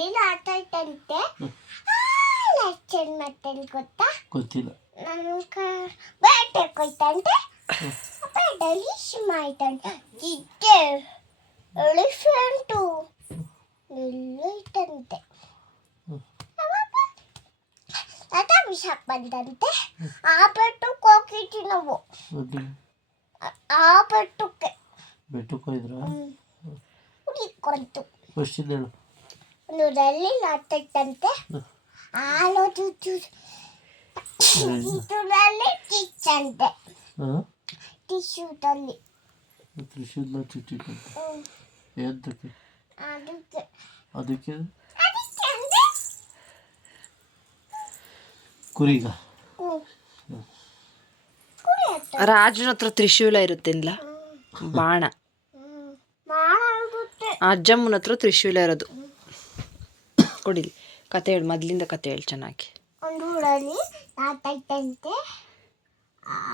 ನೀನು ಆಟ ಆಯ್ತಂತೆ ಲಕ್ಷಣ ಮತ್ತೆ ಗೊತ್ತಾ? ಗೊತ್ತಿಲ್ಲ. ನನ್ಕ ಬೇಟೆ ಕೊಯ್ತಂತೆ ಬೇಟೆಲಿ ಆಯ್ತಂತೆ ಜಿಡ್ಡೆ ಎಲಿಫೆಂಟು ಎಲ್ಲೈತಂತೆ ಅದ ವಿಷಕ್ ಬಂದಂತೆ ಆ ಬೆಟ್ಟಕ್ಕೆ ಹೋಗಿದ್ವಿ ನಾವು. ಆ- ಬೆಟ್ಟಕ್ಕೆ ಬೆಟ್ಟಕ್ಕೆ ಹೋಯ್ದ್ರ ಹುಡುಕೊಂತು ಫಸ್ಟಿಂದ ಹೇಳು ನೂರಲ್ಲಿ ನಾಟಕ್ಕಂತೆ ಹಾಲು ಚುಚ್ಚು ಕಿಚ್ಚಂತೆ ಹಾಂ? ಟಿಶ್ಯೂದಲ್ಲಿ ತ್ರಿಶೂಲ ಚುಚ್ಚಿಟ್ಟು ಎದ್ದಕ್ಕೆ ಅದಕ್ಕೆ. ಅದಕ್ಕೆ? ಅದಕ್ಕೆ ಕುರಿಗ. ರಾಜನ ಹತ್ರ ತ್ರಿಶೂಲ ಇರುತ್ತಿಲ್ಲ ಬಾಣ. ಅಜ್ಜಮ್ಮನ ಹತ್ರ ತ್ರಿಶೂಲ ಇರೋದು. ಕೊಡಿಲಿ ಕತೆ ಹೇಳಿ ಮೊದ್ಲಿಂದ ಕತೆ ಹೇಳಿ ಚೆನ್ನಾಗಿ ಒಂದು ಊರಲ್ಲಿ ನಾಟೈತಂತೆ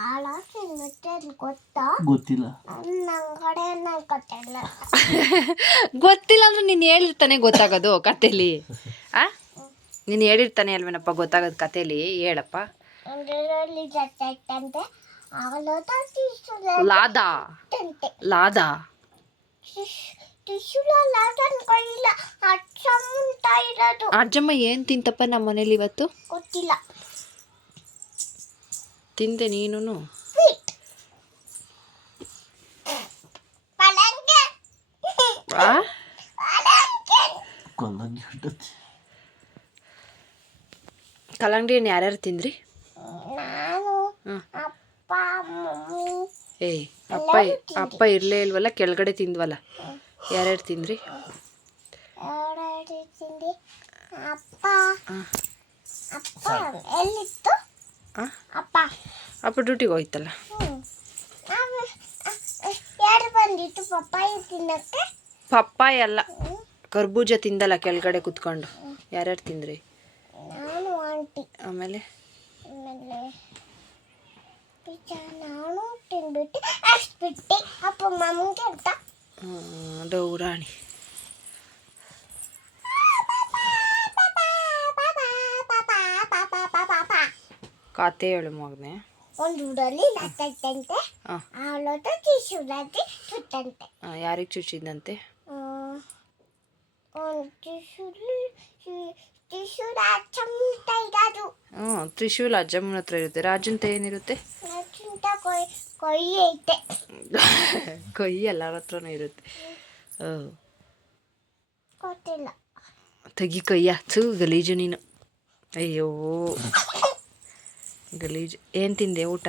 ಆಳ ತಿನ್ನುತ್ತೆ ಅದು ಗೊತ್ತಾ ಗೊತ್ತಿಲ್ಲ ನನ್ನ ಕಡೆ ನನ್ನ ಕಟ್ಟಲ್ಲ ಗೊತ್ತಿಲ್ಲ ಅಂದ್ರೆ ನೀನು ಹೇಳಿರ್ತಾನೆ ಗೊತ್ತಾಗೋದು ಕತೆಲಿ ಆ ನೀನು ಹೇಳಿರ್ತಾನೆ ಅಲ್ವೇನಪ್ಪ ಗೊತ್ತಾಗೋದು ಕತೆಲಿ ಹೇಳಪ್ಪ ಒಂದರಲ್ಲಿ ಜಟ್ಟೈತಂತೆ ಆಲದ ಟಿಶ್ಯೂಲ ಲಾದ ತಂತೆ ಲಾದ ಟಿಶ್ಯೂಲ ಅಜ್ಜಮ್ಮ ಏನು ತಿಂತಪ್ಪ ನಮ್ಮ ಮನೇಲಿ ಇವತ್ತು? ಗೊತ್ತಿಲ್ಲ. ತಿಂದೆ ನೀನು ಸ್ವೀಟ್. ಪಲಂಗೆ ಆ? ಪಲಂಗೆ ಕೊಲ್ಲಂಗಿ ಹೊಟ್ಟತಿ ಕಲ್ಲಂಗಡಿ ಹಣ್ಣು ಯಾರ್ಯಾರು ತಿಂದ್ರಿ? ನಾನು ಅಪ್ಪ ಮಮ್ಮಿ. ಏಯ್ ಅಪ್ಪ ಅಪ್ಪ ಇರಲೇ ಇಲ್ವಲ್ಲ ಕೆಳಗಡೆ ತಿಂದ್ವಲ್ಲ. ಯಾರ್ಯಾರು ತಿಂದ್ರಿ? ಅಪ್ಪ. ಅಪ್ಪ ಎಲ್ಲಿತ್ತು? ಅಪ್ಪ. ಅಪ್ಪ ಡ್ಯೂಟಿಗೆ ಹೋಯ್ತಲ್ಲ? ಯಾರು ಬಂದಿತ್ತು? ಪಪ್ಪಾಯಿ ತಿನ್ನಕ್ಕೆ? ಪಪ್ಪಾಯ ಅಲ್ಲ. ಕರ್ಬೂಜ ತಿಂದಲ್ಲ ಕೆಳಗಡೆ ಕುತ್ಕೊಂಡು. ಯಾರ್ಯಾರು ತಿಂದ್ರಿ? ನಾನು ಆಂಟಿ. ಆಮೇಲೆ? ನಾನು ತಿನ್ಬಿಟ್ಟು ಅಷ್ಟು ಬಿಟ್ಟು. ಅಪ್ಪ ಮಮ್ಮಿಗೆ ಅಂತ. ಡೌರಾಣಿ ಕತೆ ಹೇಳು ಮಗನೆ. ಒಂದು ಊರಲ್ಲಿ ಲತ್ತಂತೆ ಅವಳದು ಟಿಶ್ಯೂದಲ್ಲಿ ಸುತ್ತಂತೆ. ಯಾರಿಗೆ ಚುಚ್ಚಿದಂತೆ ಹ್ಞೂ ತ್ರಿಶೂಲ ಅಜ್ಜಮ್ಮನ ಹತ್ರ ಇರುತ್ತೆ. ರಾಜಂತ ಏನಿರುತ್ತೆ? ಚಿಂತ ಕೊಯ್ ಕೊಯ್ ಐತೆ. ಕೈ ಎಲ್ಲರ ಹತ್ರನೂ ಇರುತ್ತೆ. ಗೊತ್ತಿಲ್ಲ. ತೆಗಿ ಕೈಯ ಥೂ ಗಲೀಜು ನೀನು. ಅಯ್ಯೋ. ಗಲೀಜು. ಏನು ತಿಂದೆ ಊಟ?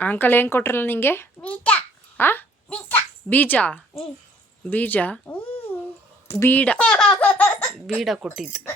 ಅಂಕಲ್ ಏನು ಕೊಟ್ರಲ್ಲ ನಿಂಗೆ? ಆ? ಬೀಜ. ಬೀಜ? ಬೀಡ. ಬೀಡ ಕೊಟ್ಟಿದ್ದು.